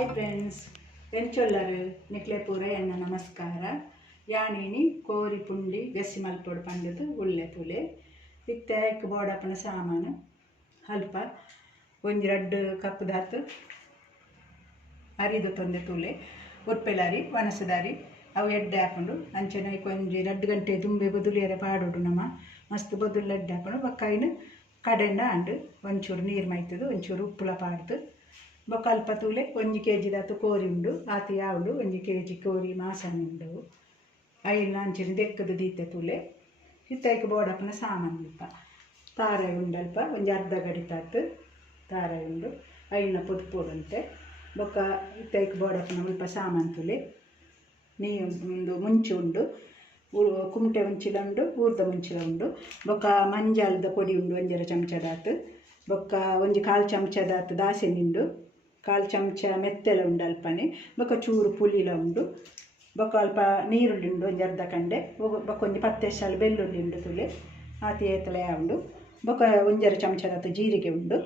Hi friends, ಎಂಚೊಲ್ಲರು ನಿಕ್ಲೆ ಪೂರ ಎನ್ನ ನಮಸ್ಕಾರ. ಯಾನೇನಿ ಕೋರಿ ಪುಂಡಿ ಗಸಿ ಮಲ್ಪೊಡು ಪಂಡದು ಉಳ್ಳೆ ತುಲೆ ಇತ್ತೆ ಬೋಡಪ್ಪನ ಸಾಮಾನು ಅಲ್ಪ ಒಂಜಿ 2 ಕಪ್ ದಾತು ಅರಿದು ತೊಂದೆ ತುಲೆ ಉರ್ಪೆಲಾರಿ ವನಸದಾರಿ ಅವು ಎಡ್ಡೆ ಹಾಕೊಂಡು ಅಂಚನೆ ಒಂಜಿ 2 ಗಂಟೆ ದುಂಬೆ ಬದುಲಿಯರೆ ಪಾಡೋಡು ನಮ್ಮ ಮಸ್ತ್ ಬದುಲು ಎಡ್ಡೆ ಹಾಕೊಂಡು ಬೊಕ್ಕ ಕಡೆಂಡ ಅಂಡು ಒಂಚೂರು ನೀರು ಮೈತದು ಒಂಚೂರು ಉಪ್ಪುಲ ಪಾಡ್ದು ಬೊಕ್ಕ ಅಲ್ಪ ತೂಲೆ 1 kg ದಾತು ಕೋರಿ ಉಂಡು ಆತಿ ಯಾವುದು 1 kg ಕೋರಿ ಮಾಸನ ಉಂಡು ಐಲ್ ಅಂಚಿನ ದೆಕ್ಕದು ದೀತೆ ತೂಲೆ ಇತ್ತೈಕ್ ಬೋಡಪ್ಪನ ಸಾಮಾನು ಅಲ್ಪ ತಾರಾಯಿ ಉಂಡು ಅಲ್ಪ ಒಂಜಿ ಅರ್ಧ ಗಡಿತಾತು ತಾರಾಯಿ ಉಂಡು ಐಲ್ನ ಪೊದ್ಪೋಡುಂತೆ ಬೊಕ್ಕ ಇತ್ತೈಕ್ ಬೋಡಪ್ಪನ ಅಲ್ಪ ಸಾಮಾನು ತೂಲೆ ಒಂದು ಮುಂಚೆ ಉಂಡು ಕುಮಟೆ ಮುಂಚಿಲ ಉಂಡು ಊರ್ದ ಮುಂಚಿಲ ಉಂಡು ಬೊಕ್ಕ ಮಂಜಾಲದ ಪೊಡಿ ಉಂಡು 1 ಚಮಚದಾತು ಬೊಕ್ಕ ಒಂಜಿ 1/4 ಚಮಚದಾತು ದಾಸೆನಿ ಉಂಡು 1/4 ಚಮಚ ಮೆತ್ತೆಲ ಉಂಡು ಅಲ್ಪನೆ ಬೊಕ್ಕ ಚೂರು ಪುಲಿಲ ಉಂಡು ಬೊಕ್ಕ ಅಲ್ಪ ನೀರುಳ್ಳಿ ಉಂಡು ಒಂಜಿ ಅರ್ಧ ಕಂಡೆ ಬೊಕ್ಕ ಒಂಜಿ 10 ಎಸಳು ಬೆಳ್ಳುಳ್ಳಿ ಉಂಡು ತುಲೆ ಆತಿ ಏತಲ ಉಂಡು ಬೊಕ್ಕ 1 ಚಮಚದಾತು ಜೀರಿಗೆ ಉಂಡು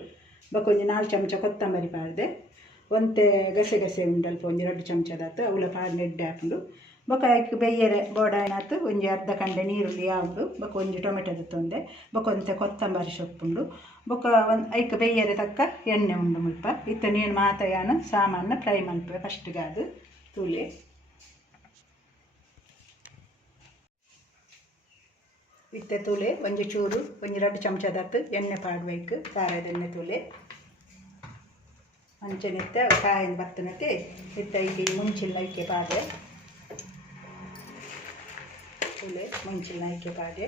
ಬೊಕ್ಕ ಒಂಜಿ 4 ಚಮಚ ಕೊತ್ತಂಬರಿ ಪಾಡ್ದೆ ಒಂತೆ ಗಸೆ ಉಂಡು ಅಲ್ಪ ಒಂಜಿ 2 ಚಮಚದಾತು ಅವಳ ಪಾಡ್ನ ಎಡ್ಡೆ ಹಾಕೊಂಡು ಬೊಕ್ಕ ಐಕ್ ಬೆಯ್ಯರೆ ಬೋಡಾಯ್ನಾತು ಒಂಜಿ ಅರ್ಧ ಕಂಡೆ ನೀರುಳ್ಳಿ ಉಂಡು ಬೊಕ್ಕ ಒಂಜಿ ಟೊಮೆಟೊದ ತೊಂದೆ ಬೊಕ್ಕ ಒಂತೆ ಕೊತ್ತಂಬರಿ ಸೊಪ್ಪುಂಡು ಬೊಕ್ಕ ಐಕ್ ಬೆಯ್ಯರೆ ತಕ್ಕ ಎಣ್ಣೆ ಉಂಡು ಮುಲ್ಪ ಇತ್ತ ನೀನು ಮಾತಯಾನ ಸಾಮಾನ ಫ್ರೈ ಮಲ್ಪೆ ಫಸ್ಟ್ಗಾದು ತೂಲೆ ಇತ್ತೆ ತೂಲೆ ಒಂಜಿ ಚೂರು ಒಂಜಿ 2 ಚಮಚದಾತು ಎಣ್ಣೆ ಪಾಡ್ಬೇಕು ಖಾರದ ಎಣ್ಣೆ ತೂಲೆ ಅಂಚೆನಿತ್ತೆ ಕಾಯಿನ ಬತ್ತನತೆ ಇತ್ತ ಈಗ ಮುಂಚಿನ ಐಕೆ ಪಾಡೆ ತೂಲೆ ಮುಂಚಿನ ಐಕೆ ಪಾಡೆ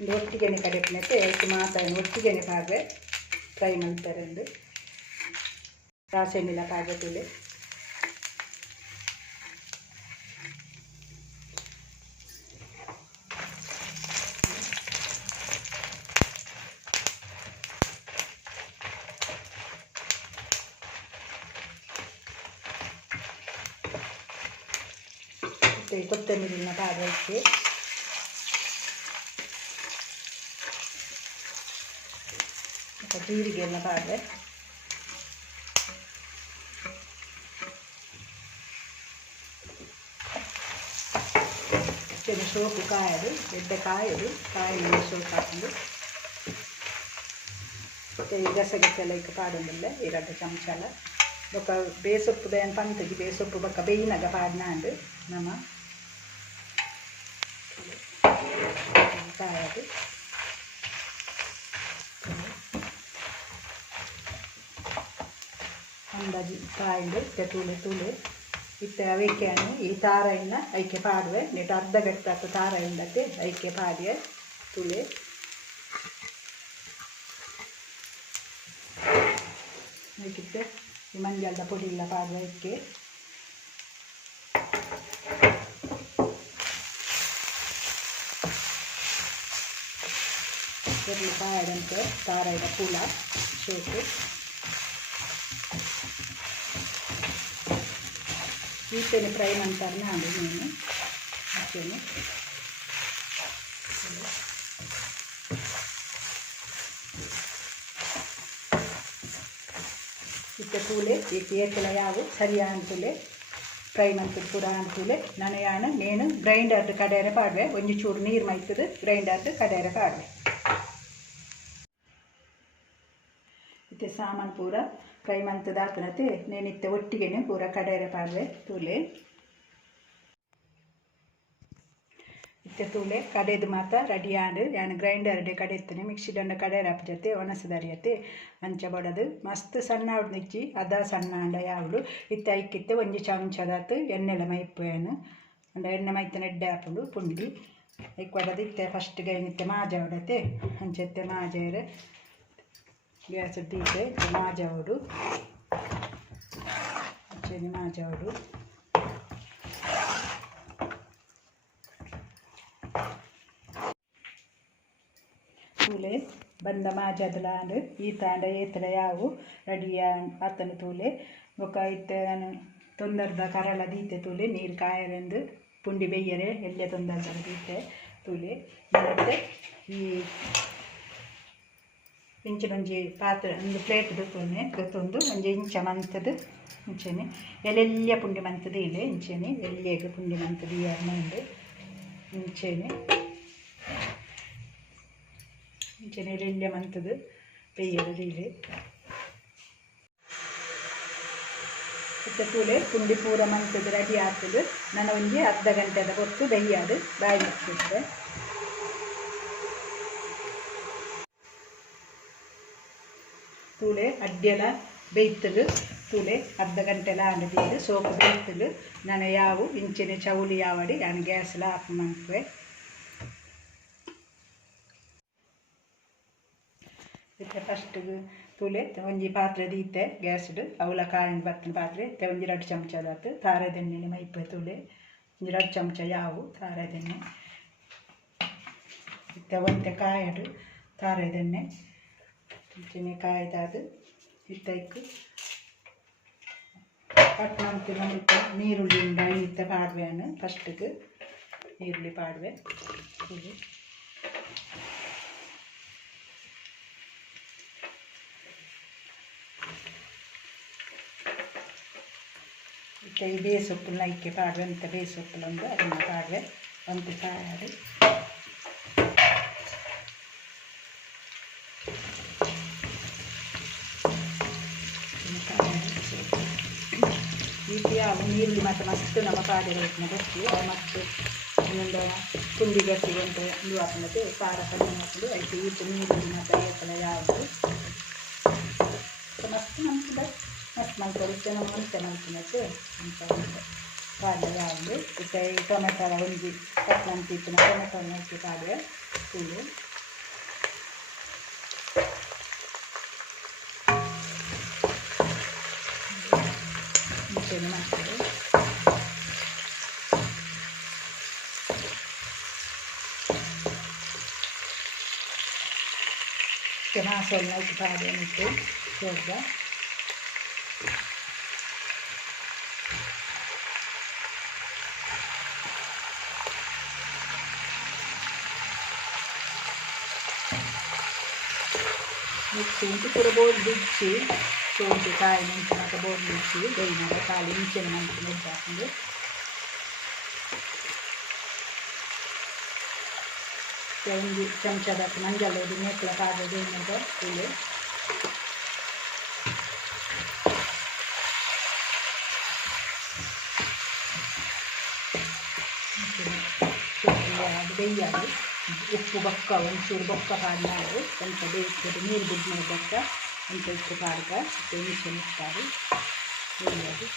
ಒಂದು ಒಟ್ಟಿಗೆನೆ ಕಡೆಪ್ನತೆ ಐಕೆ ಮಾತಾಡಿನ ಒಟ್ಟಿಗೆನೆ ಪಾಡ್ರೆ ಫ್ರೈ ಮಾಡ್ತಾರೆಂದು ರಾಸೆಣ್ಣಿಲ ಪಾಡ್ರೆ ತೂಲೆ ಕೊತ್ತಂಬರಿನ ಪಾಡಕ್ಕೆ ಜೀರಿಗೆಯನ್ನು ಪಾಡ್ರೆ ಸೋಪು ಕಾಯೋದು ಎಡ್ಡೆ ಕಾಯೋದು ಕಾಯಿನ ಸೋಪು ಹಾಕೊಂಡು ಮತ್ತು ಈ ಗಸಗಸೆ ಲೈಕ್ ಪಾಡೋದಿಲ್ಲ 2 ಚಮಚಲ ಬೊಕ್ಕ ಬೇಸೊಪ್ಪು ಏನು ಪಂತಗಿ ಬೇಸೊಪ್ಪು ಬೊಕ್ಕ ಬೇಯಿನಾಗ ಪಾಡ್ನಾಂಡು ನಮ್ಮ ಕಾಯೋದು ಅಂದಾಜು ಕಾಯಿಂಡು ತೂಲೆ ಇತ್ತೆ ಅವೇಕೆಯನ್ನು ಈ ತಾರಾಯಿನ ಐಕೆ ಪಾಡುವೆ ನೆಟ್ಟು ಅರ್ಧ ಗಂಟೆ ತಾರಾಯಿಂದಕ್ಕೆ ಐಕೆ ಪಾಡಿಯೆ ತೂಲೆ ಐಕಿತ್ತೆ ಈ ಮಂಜಾಲದ ಪೊಡಿ ಇಲ್ಲ ಪಾಡುವೆ ಐಕೆ ಎರ್ಲಿ ಕಾಯದಂತೆ ತಾರಾಯಿದ ಪೂಲ ಶೋಕು ಈಚೆನೆ ಫ್ರೈ ಮಾಡ್ತಾರೆ ನಾನು ನೀನು ಈಚೆನೆ ಇತ್ತೆ ತೂಲೆ ಈ ಏಕೆಲ ಯಾವು ಸರಿಯಾ ಅಂತೂಲೆ ಫ್ರೈ ಮಾಡ್ತಿದ್ದು ಪೂರ ಅಂತೂಲೆ ನಾನು ನೇನು ಗ್ರೈಂಡರ್ದು ಕಡೆಯರೆ ಪಾಡ್ವೆ ಒಂಜಿ ಚೂರು ನೀರು ಮೈತದು ಗ್ರೈಂಡರ್ದು ಕಡೆಯರೆ ಪಾಡ್ವೆ ಇತ್ತೆ ಸಾಮಾನು ಪೂರ ಫ್ರೈ ಮಂತದ ಹಾಕನತೆ ನೇನಿತ್ತೆ ಒಟ್ಟಿಗೆನೆ ಪೂರ ಕಡೆಯರೆ ಪಾಡ್ವೆ ತೂಲೆ ಇತ್ತೆ ತೂಲೆ ಕಡೆದು ಮಾತ ರೆಡಿ ಆಂಡು ಯಾನು ಗ್ರೈಂಡರ್ಡೆ ಕಡೆತ್ತನೆ ಮಿಕ್ಸಿ ದಂಡ ಕಡೆಯರ ಜೊತೆ ಒಣಸದರಿಯತೆ ಅಂಚ ಬಡದು ಮಸ್ತ್ ಸಣ್ಣ ಆವ್ಡು ನಿಚ್ಚಿ ಅದ ಸಣ್ಣ ಅಂಡ ಯಾವ್ದು ಇತ್ತೆ ಐಕ್ಕಿತ್ತೆ ಒಂಜಿ ಚಮಚದಾತು ಎಣ್ಣೆಲ ಮೈಪೇನು ಅಂಡ ಎಣ್ಣೆ ಮೈತನ ಎಡ್ಡೆ ಹಾಕೊಂಡು ಪುಂಡಿ ಐಕ್ ಬಡದು ಇತ್ತೆ ಫಸ್ಟ್ಗೆ ಏನಿತ್ತೆ ಮಾಜ ಹೊಡತೆ ಅಂಚೆತ್ತೆ ಮಾಜೇರೆ ಗ್ಯಾಸ್ ದೀತೆ ಮಾಜಾವಡು ಹಚ್ಚೇನೆ ಮಾಜಾವಡು ತೂಲೆ ಬಂದ ಮಾಜಾದಲಾಂಡು ಈ ತಾಂಡ ಏತಲ ಯಾವು ರೆಡಿಯ ಆತನ ತೂಲೆ ಬೊಕ್ಕ ಇತ್ತೆ ತೊಂದರ್ದ ಕರಳ ದೀತೆ ತೂಲೆ ನೀರು ಕಾಯರೆಂದು ಪುಂಡಿ ಬೇಯ್ಯರೆ ಎಲ್ಲೆ ತೊಂದರ್ದ ದೀತೆ ತೂಲೆ ಮತ್ತೆ ಈ ಇಂಚಿನೊಂಜಿ ಪಾತ್ರೆ ಒಂದು ಪ್ಲೇಟ್ ದೊತ್ತೊನೆ ದೊತ್ತೊಂದು ಒಂಜಿ ಇಂಚ ಮಂತದ್ದು ಇಂಚೆನೆ ಎಲೆಲ್ಯ ಪುಂಡಿ ಮಂತದ್ದು ಇಲೆ ಇಂಚೆನೆ ಎಲ್ಲಿಗೆ ಪುಂಡಿ ಮಂತದ್ದು ಈ ಅರ್ನಂಡು ಇಂಚೆನೆ ಇಂಚೆನೆ ಎಲೆಲ್ಯ ಮಂತದ್ದು ಬೇಯದು ಇಲೆ ತೂಲೆ ಪುಂಡಿ ಪೂರ ಮಂತದ್ದು ರೆಡಿ ಆಗ್ತದೆ ನಾನು ಒಂಜಿ ಅರ್ಧ ಗಂಟೆದ ಹೊತ್ತು ಬೇಯ್ಯದು ಬಾಯಿ ಮುಚ್ಚಿಟ್ಟೆ ತೂಲೆ ಅಡ್ಡೆಲ ಬೇಯ್ತಲು ತೂಲೆ ಅರ್ಧ ಗಂಟೆಲ ಆಂಡದಿದ್ದು ಸೋಪು ಬೇಯ್ತಲು ನಾನು ಯಾವು ಇಂಚಿನ ಚೌಲಿ ಯಾವಡಿ ನಾನು ಗ್ಯಾಸ್ಲ ಆಫ್ ಮಾಡ್ತೇವೆ ಇತ್ತೆ ಫಸ್ಟ್ ತೂಲೆ ಒಂಜಿ ಪಾತ್ರೆ ದೀತೆ ಗ್ಯಾಸ್ಡ್ ಅವಲ ಕಾಂಡ್ ಬತ್ತಿನ ಪಾತ್ರೆ ಒಂಜಿ 2 ಚಮಚದಾತು ತಾರೆದೆಣ್ಣೆ ಮೈಪೆ ತೂಲೆ ಒಂಜಿ 2 ಚಮಚ ಯಾವು ತಾರೆದೆಣ್ಣೆ ಇತ್ತೆ ಒಂತೆ ಕಾಯಡು ತಾರೆದೆಣ್ಣೆ ಇಂಚಿನ ಕಾಯ್ದಾದು ಇತ್ತೈಕು ಕಟ್ ಮಾಡ್ತೀವಿ ನಮಗೆ ನೀರುಳ್ಳಿ ಉಂಡ ಇತ್ತೆ ಪಾಡ್ವೆನು ಫಸ್ಟ್ಗೆ ಈರುಳ್ಳಿ ಪಾಡ್ವೆ ಇತ್ತೆ ಈ ಬೇಸೊಪ್ಪು ಲೈಕೆ ಪಾಡ್ವೆ ಅಂತ ಬೇಸೊಪ್ಪುಲೊಂದು ಅದನ್ನು ಪಾಡ್ವೆ ಒಂದು ಕಾಯಡು ಯಾವು ನೀರುಳ್ಳಿ ಮತ್ತು ಮಸ್ತ್ ನಮ್ಮ ಪಾಡಿನ ಗಟ್ಟಿ ಮತ್ತು ಇನ್ನೊಂದು ಪುಂಡಿ ಗಟ್ಟಿ ಅಂತ ಇದು ಹಾಕೊಂಡದ್ದು ಖಾರ ಕಡಿಮೆ ಹಾಕೊಂಡು ಐದು ಈಟು ನೀರುಳ್ಳಿ ಮತ್ತು ಏಕಲ ಯಾವುದು ಮಸ್ತ್ ಮಂತದ ಮಸ್ತ್ ಮಾಡ್ಕೊಡುತ್ತೆ ನಾವು ಮುಂಚೆ ಮಾಡ್ತಿನದ್ದು ಅಂತ ಒಂದು ಪಾಡ್ಯ ಯಾವುದು ಮತ್ತು ಈ ಟೊಮೆಟೊ ಒಂಜಿ ಕಟ್ ನಂತಿತ್ತು ಟೊಮೆಟೊ ಹಾಕಿ ಪಾಡ್ಯ ತೂಳು ಮಾಡ್ತೇವೆ ಮಾಸೊಲ್ಲ ಹಾಕಿ ಪಾಡ್ಯ ಇಟ್ಟು ಸೋಗ ಮಿಕ್ಸಿ ಇಂಟು ಪೂರ ಬೋರ್ಡ್ ಬಿಚ್ಚಿ ಸೋಂಪು ಕಾಯಿ ಮೆಣಸು ಮತ್ತು ಬೋರ್ಡ್ ಬಿಚ್ಚಿ ಬೇಯಿನಾಗ ಕಾಲು ಇಂಚಿನ ಮೆಣಸು ಮೆದ್ದು ಹಾಕೊಂಡು ಒಂದು ಚಮಚದ ಮಂಜಲ್ ಇದು ಮೇಕಲ ಪಾಡೋದು ಏನಾಗ ತೂಲೆ ಅದು ಬೇಯ್ಯದು ಉಪ್ಪು ಬೊಕ್ಕ ಒಂಚೂರು ಬೊಕ್ಕ ಪಾಡಿನಾಡು ಸ್ವಲ್ಪ ಬೇಯಿಸ್ಬೋದು ನೀರು ಬಿದ್ದು ಮೇಲೆ ಬೊಕ್ಕ ಒಂದು ಉಪ್ಪು ಪಾಡ್ಕ ಬೇಯಿಸಿ ಮುಟ್ಟಾರು ಬೇಯೋದು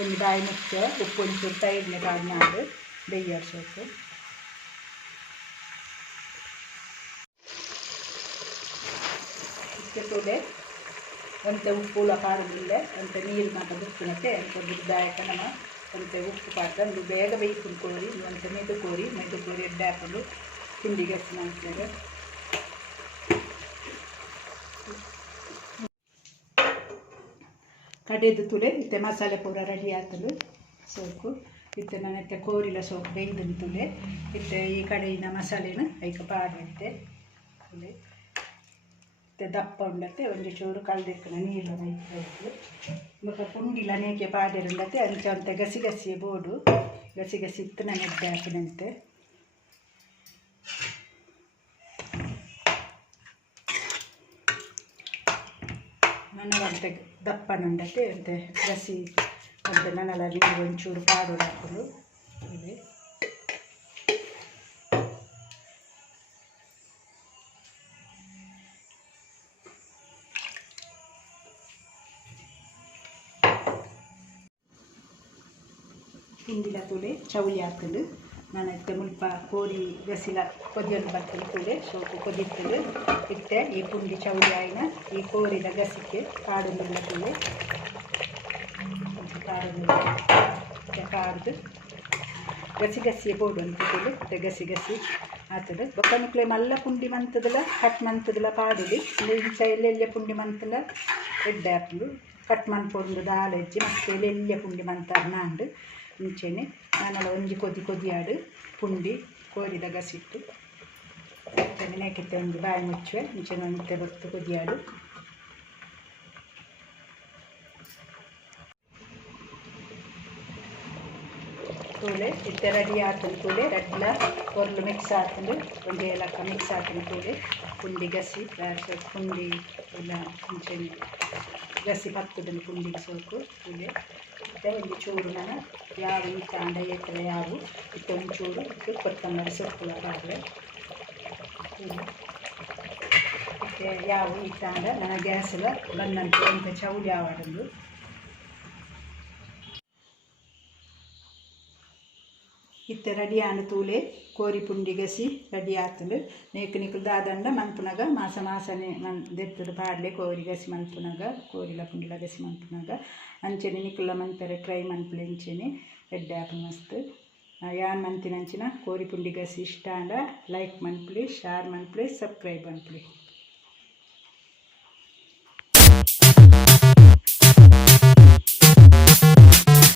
ಒಂದು ಬಾಯಿ ಮುಚ್ಚ ಉಪ್ಪು ಒಂಚೂರು ಸೈಡ್ನೆ ಪಾಡಿನಾಡು ಬೇಯೋದು ಸೊಪ್ಪು ಇಷ್ಟೇ ತೂಲೆ ಒಂತೆ ಉಪ್ಪುಲ ಪಾಡುದಿಲ್ಲ ಒಂತೆ ನೀರು ಮಾತ್ರ ಬಿಡ್ತಿನತ್ತೆ ಅಂತ ಬಿದ್ದಾಯಕ ನಮ್ಮ ಒಂತೆ ಉಪ್ಪು ಪಾಡ್ದು ಬೇಗ ಬೇಯಿಸ್ಕೊಂಡು ಕೋರಿ ಒಂತೆ ಮೆದು ಕೋರಿ ಎಡ್ಡೆ ಹಾಕೊಂಡು ತಿಂಡಿಗೆ ಎಷ್ಟು ಮಾಡ್ತೇವೆ ಕಡೆದು ತುಲೆ ಇತ್ತೆ ಮಸಾಲೆ ಪೂರ ರೆಡಿ ಆತಲು ಸೋಕು ಇತ್ತೆ ನನ್ನತ್ತೆ ಕೋರಿಲ ಸೋಕು ಬೇಯ್ದನು ತುಲೆ ಇತ್ತೆ ಈ ಕಡೆಯಿನ ಮಸಾಲೆನ ಐಕ ಪಾಡಿತ್ತೆ ತುಲೆ ದಪ್ಪ ಉಂಡತ್ತೆ ಒಂಜಿ ಚೂರು ಕಳ್ದಿಕ್ಕನ ನೀರು ನೈತು ಬೊಕ ಪುಂಡಿಲ ನೇಕೆ ಪಾಡಿರುಂಡತ್ತೆ ಅಂಚ ಅಂತ ಗಸಿ ಗಸಿ ಬೋಡು ಗಸಿ ಗಸಿ ಇತ್ತು ನಾನು ಎಡ್ಡೆ ಹಾಕಿನಂತೆ ನನಗಂತೆ ದಪ್ಪನುಂಡತ್ತೆ ಅಂತೆ ಗಸಿ ಅಂತ ನನ್ನಲ್ಲ ನೀರು ಒಂಚೂರು ಪಾಡು ಹಾಕಲು ಇದೆ ಹಿಂದಿಲ ತುಲೆ ಚೌಳಿ ಹಾಕಲು ನಾನು ಇತ್ತೆ ಮುಲ್ಪ ಕೋರಿ ಗಸಿಲ ಕೊದಿಯಲು ಬರ್ತದೆ ತುಲೆ ಸೋಪು ಕೊದಿತ್ತಲು ಇತ್ತೆ ಈ ಪುಂಡಿ ಚೌಳಿ ಆಯ್ನ ಈ ಕೋರಿದ ಗಸಿಗೆ ಕಾಡು ನೀರಿನ ತುಲೆ ಕಾಡು ನೀರು ಕಾಡ್ದು ಗಸಿ ಗಸಿಯೇ ಬೋಡು ಅಂತ ತುಲೆ ಮತ್ತೆ ಗಸಿ ಗಸಿ ಆಗ್ತದೆ ಬೊಕ್ಕನುಕ್ಲೆ ಮಲ್ಲ ಪುಂಡಿ ಮಂತದಲ್ಲ ಕಟ್ ಮಂತದಲ್ಲ ಪಾಡುದು ಇಂಚ ಎಲ್ಲೆಲ್ಲ ಪುಂಡಿ ಮಂತಲ ಎಡ್ಡೆ ಹಾಕಲು ಕಟ್ ಮನ್ಪೊಂಡು ದಾಲೆಜ್ಜಿ ಮತ್ತೆ ಎಲ್ಲೆಲ್ಲ ಪುಂಡಿ ಮಂತ ನಾಂಡು ಇಂಚೆನೆ ನಾನೆಲ್ಲ ಒಂಜಿ ಕೊದಿ ಆಡು ಪುಂಡಿ ಕೋರಿದ ಗಸಿಟ್ಟು ನೆನೆಕಿತ್ತೆ ಒಂದು ಬಾಯಿ ಮುಚ್ಚುವೆ ಮುಂಚೆ ನಿತ್ತೆ ಬತ್ತು ಕುದಿಯಾಡು ತೂಲೆ ಇತ್ತೆ ರೆಡಿ ಆತನ ತೂಲೆ ರೆಡ್ಲ ಕೊರ್ಲು ಮಿಕ್ಸ್ ಆತಂಡು ಒಂದು ಏಲಕ್ಕ ಮಿಕ್ಸ್ ಆತನ ತೂಲೆ ಪುಂಡಿ ಗಸಿ ಪುಂಡಿ ಎಲ್ಲ ಮುಂಚೆ ಗಸಿ ಪತ್ತದನ್ನು ಪುಂಡಿಗೆ ಸೋಕು ತೂಲೆ ಇತ್ತೆ ಒಂದು ಚೂರು ನಾನು ಯಾವ ಇತ್ತಾಂಡ ಏತರೆ ಯಾವು ಇತ್ತೆ ಒಂದು ಚೂರು ಇತ್ತು ಕೊತ್ತಂಬರಿ ಸೊಪ್ಪು ಬಾಡ್ರೆ ಇತ್ತೆ ಯಾವ ಇತ್ತಾಂಡ ನನ್ನ ಗ್ಯಾಸಲ್ಲ ಬಂದಂತೆ ಅಂತ ಚೌಲಿ ಆವಾಡಲು ಇತ್ತೆ ರೆಡಿ ಆನ ತೂಲೆ ಕೋರಿ ಪುಂಡಿ ಗಸಿ ರೆಡಿ ಆತಂಡು ನೇಕು ನಿಕ್ಕಲು ದಾದಂಡ ಮನ್ಪುನಗ ಮಾಸ ಮಾಸನೆ ದೆತ್ತದ ಪಾಡ್ಲೆ ಕೋರಿ ಗಸಿ ಮನ್ಪುನಗ ಕೋರಿಲ ಪುಂಡಿಲ ಗಸಿ ಮನ್ಪುನಗ ಅಂಚೆನೆ ನಿಕ್ಕಲ ಮನ್ಪೆರೆ ಟ್ರೈ ಮನ್ಪುಲೆ ಇಂಚೆನೆ ಎಡ್ಡೆ ಆಪು ಮಸ್ತ್ ಯಾನ್ ಮಂತಿನಂಚಿನ ಕೋರಿ ಪುಂಡಿ ಗಸಿ ಇಷ್ಟ ಅಂಡ ಲೈಕ್ ಮನ್ಪುಲಿ ಶೇರ್ ಮನ್ಪುಲಿ ಸಬ್ಸ್ಕ್ರೈಬ್ ಮನ್ಪುಲಿ.